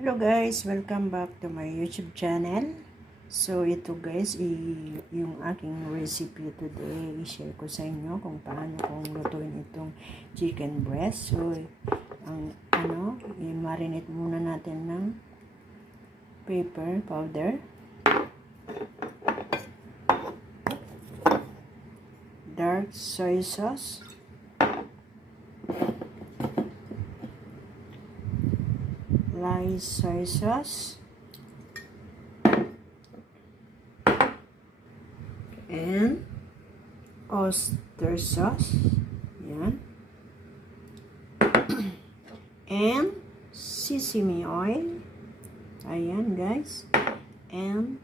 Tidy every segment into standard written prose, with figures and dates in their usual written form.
Hello guys, welcome back to my YouTube channel. So ito guys, yung aking recipe today, i-share ko sa inyo kung paano kong lutuin itong chicken breast. So i-marinate muna natin ng pepper powder, dark soy sauce, light soy sauce, and oyster sauce, yan, and sesame oil, ayan guys, and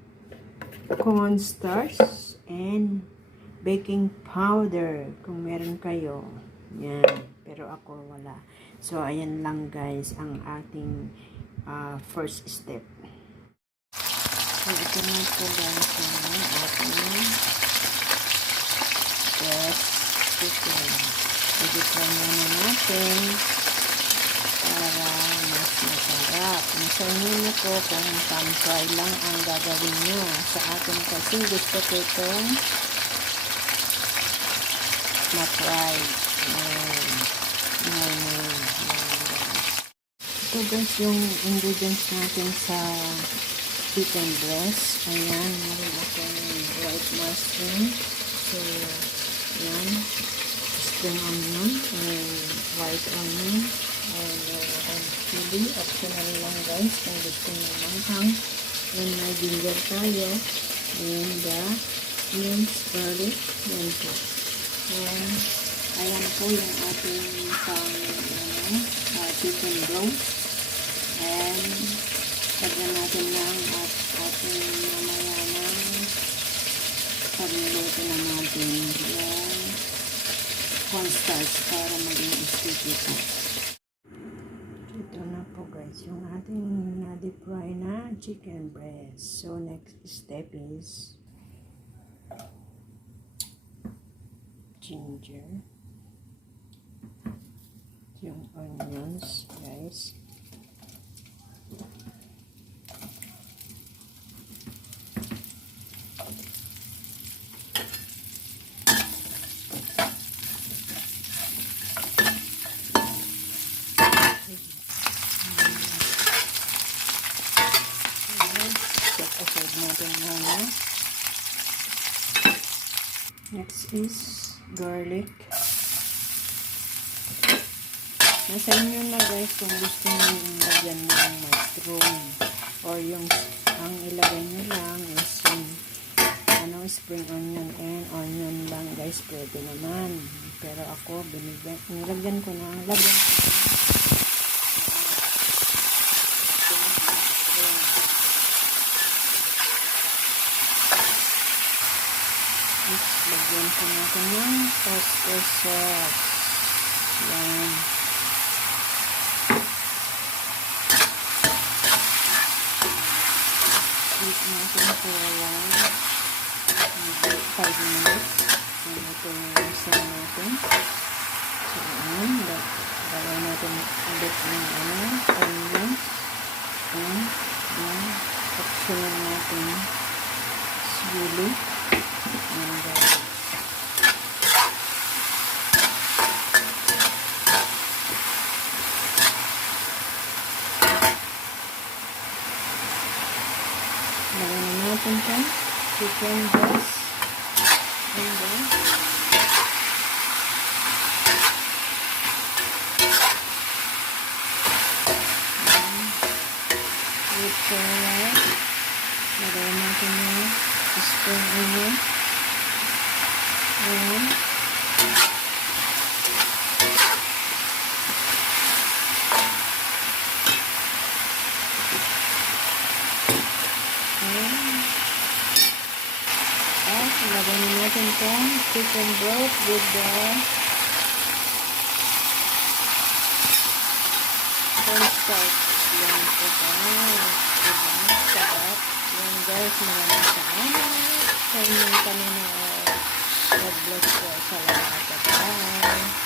cornstarch, and baking powder kung meron kayo, yan, pero ako wala. So ayan lang guys ang ating first step. So ito na po guys ang ating breast chicken. I-deploy muna natin para mas masarap. Masayin nyo po kung pan-fry lang ang gagawin nyo. Sa akin kasi gusto ko itong ma-fry. Ito guys yung ingredients natin sa chicken breast. Ayan, meron akong white mushroom. So, ayan, spring onion, and white onion, and chili. Optional lang guys kung gusto nyo manghang. And may ginger tayo. And minced garlic. Yan po. And ayan po yung ating chicken broth. And lagyan natin ng ating mamaya ng pagniluto na natin yung cornstarch para maging sticky po. Ito na po guys yung ating na-deep fry na chicken breast. So next step is ginger, yung onions guys, set aside natin muna. Next is garlic. Nasa inyo na guys kung gusto nyo ilagyan ng mushroom or yung ang ilagay nyo lang is yung spring onion and onion lang guys, pwede naman, pero ako nilagyan ko na lagyan ko natin ng oyster sauce. Yan. Heat natin for around 5 minutes. Yan, ito yung lasa natin. So, yan. Lagyan natin ulit ng onions. And yan. Optional natin chili. And lagyan natin ito chicken breast, and then with soya, lagyan natin yung spring onion, and lagyan natin itong chicken broth with the cornstarch. Yan po guys. Diba? Sarap. Yan guys, maraming salamat sa inyong panonood. God bless po sa lahat. Bye.